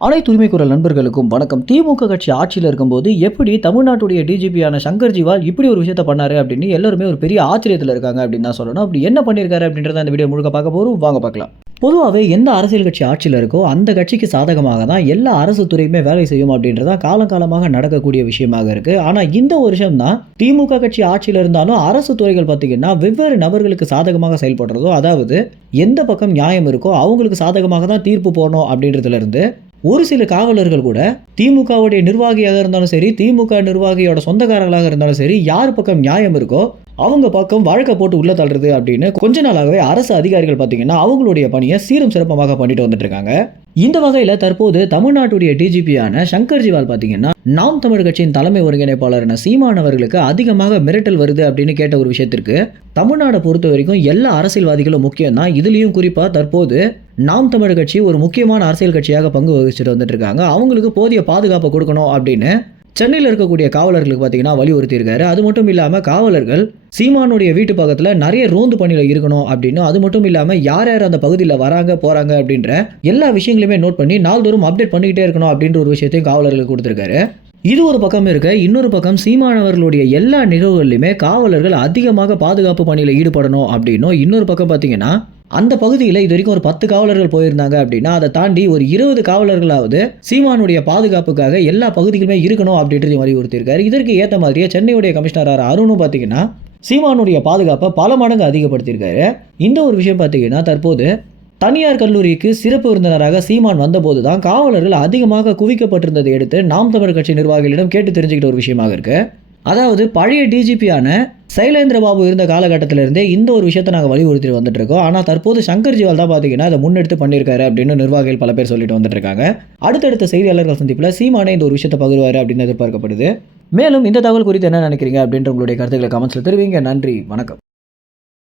அனைத்து உரிமை குரல் நண்பர்களுக்கும் வணக்கம். திமுக கட்சி ஆட்சியில் இருக்கும்போது எப்படி தமிழ்நாட்டுடைய டிஜிபியான சங்கர் ஜிவால் இப்படி ஒரு விஷயத்த பண்ணாரு அப்படின்னு எல்லாருமே ஒரு பெரிய ஆச்சரியத்தில் இருக்காங்க அப்படின்னு தான் சொல்லணும். அப்படி என்ன பண்ணியிருக்காரு அப்படின்றத அந்த வீடியோ முழுக்க பார்க்க போகிறோம் வாங்க பார்க்கலாம். பொதுவாகவே எந்த அரசியல் கட்சி ஆட்சியில் இருக்கோ அந்த கட்சிக்கு சாதகமாக தான் எல்லா அரசு துறையுமே வேலை செய்யும் அப்படின்றது தான் காலங்காலமாக நடக்கக்கூடிய விஷயமாக இருக்குது ஆனால் இந்த வருஷம் தான் திமுக கட்சி ஆட்சியில் இருந்தாலும் அரசு துறைகள் பார்த்தீங்கன்னா வெவ்வேறு நபர்களுக்கு சாதகமாக செயல்படுறதோ அதாவது எந்த பக்கம் நியாயம் இருக்கோ அவங்களுக்கு சாதகமாக தான் தீர்ப்பு போடணும் அப்படின்றதுல இருந்து ஒரு சில காவலர்கள் கூட திமுகவுடைய நிர்வாகியாக இருந்தாலும் சரி திமுக நிர்வாகியோட சொந்தக்காரர்களாக இருந்தாலும் சரி யார் பக்கம் நியாயம் இருக்கோ அவங்க பக்கம் வழக்கை போட்டு உள்ள தள்ளுறது அப்படின்னு கொஞ்ச நாளாகவே அரசு அதிகாரிகள் பார்த்தீங்கன்னா அவங்களுடைய பணியை சீரும் சிறப்பமாக பண்ணிட்டு வந்துட்டு இருக்காங்க இந்த வகையில் தற்போது தமிழ்நாட்டுடைய டிஜிபியான சங்கர் ஜிவால் பார்த்தீங்கன்னா நாம் தமிழ் கட்சியின் தலைமை ஒருங்கிணைப்பாளரான சீமான் அவர்களுக்கு அதிகமாக மிரட்டல் வருது அப்படின்னு கேட்ட ஒரு விஷயத்திற்கு தமிழ்நாடை பொறுத்த வரைக்கும் எல்லா அரசியல்வாதிகளும் முக்கியம் தான் இதுலேயும் குறிப்பாக தற்போது நாம் தமிழ் கட்சி ஒரு முக்கியமான அரசியல் கட்சியாக பங்கு வகிச்சுட்டு வந்துட்டு இருக்காங்க அவங்களுக்கு போதிய பாதுகாப்பை கொடுக்கணும் அப்படின்னு சென்னையில் இருக்கக்கூடிய காவலர்களுக்கு பார்த்தீங்கன்னா வலியுறுத்தியிருக்காரு. அது மட்டும் இல்லாமல் காவலர்கள் சீமானுடைய வீட்டு பக்கத்தில் நிறைய ரோந்து பணியில் இருக்கணும் அப்படின்னு அது மட்டும் இல்லாமல் யார் யார் அந்த பகுதியில் வராங்க போகிறாங்க அப்படின்ற எல்லா விஷயங்களையுமே நோட் பண்ணி நாள்தோறும் அப்டேட் பண்ணிக்கிட்டே இருக்கணும் அப்படின்ற ஒரு விஷயத்தையும் காவலர்களுக்கு கொடுத்துருக்காரு. இது ஒரு பக்கம் இருக்க. இன்னொரு பக்கம் சீமானவர்களுடைய எல்லா நிகழ்வுகளிலுமே காவலர்கள் அதிகமாக பாதுகாப்பு பணியில் ஈடுபடணும் அப்படின்னும் இன்னொரு பக்கம் பார்த்தீங்கன்னா அந்த பகுதியில் இது வரைக்கும் ஒரு பத்து காவலர்கள் போயிருந்தாங்க அப்படின்னா அதை தாண்டி ஒரு இருபது காவலர்களாவது சீமானுடைய பாதுகாப்புக்காக எல்லா பகுதிகளுமே இருக்கணும் அப்படின்றது வலியுறுத்தியிருக்காரு இதற்கு ஏற்ற மாதிரியே சென்னையுடைய கமிஷனரார் அருணும் பார்த்தீங்கன்னா சீமானுடைய பாதுகாப்பை பல மடங்கு அதிகப்படுத்தியிருக்காரு. இந்த ஒரு விஷயம் பார்த்தீங்கன்னா தற்போது தனியார் கல்லூரிக்கு சிறப்பு விருந்தினராக சீமான் வந்தபோது தான் காவலர்கள் அதிகமாக குவிக்கப்பட்டிருந்ததை எடுத்து நாம் தமிழர் கட்சி நிர்வாகிகளிடம் கேட்டு தெரிஞ்சுக்கிட்ட ஒரு விஷயமாக இருக்கு. அதாவது பழைய டிஜிபியான சைலேந்திர பாபு இருந்த காலகட்டத்திலிருந்தே இந்த ஒரு விஷயத்தை நாங்கள் வலியுறுத்தி வந்துட்டு இருக்கோம் ஆனால் தற்போது சங்கர் ஜிவால் தான் பார்த்தீங்கன்னா அதை முன்னெடுத்து பண்ணியிருக்காரு அப்படின்னு நிர்வாகிகள் பல பேர் சொல்லிட்டு வந்துட்டு இருக்காங்க அடுத்தடுத்த செய்தியாளர்கள் சந்திப்பில் சீமானே இந்த ஒரு விஷயத்தை பகிர்வார் அப்படின்னு எதிர்பார்க்கப்படுது. மேலும் இந்த தகவல் குறித்து என்ன நினைக்கிறீங்க அப்படின்ற உங்களுடைய கருத்துக்களை கமெண்ட்ஸில் தெரிவிங்க. நன்றி வணக்கம்.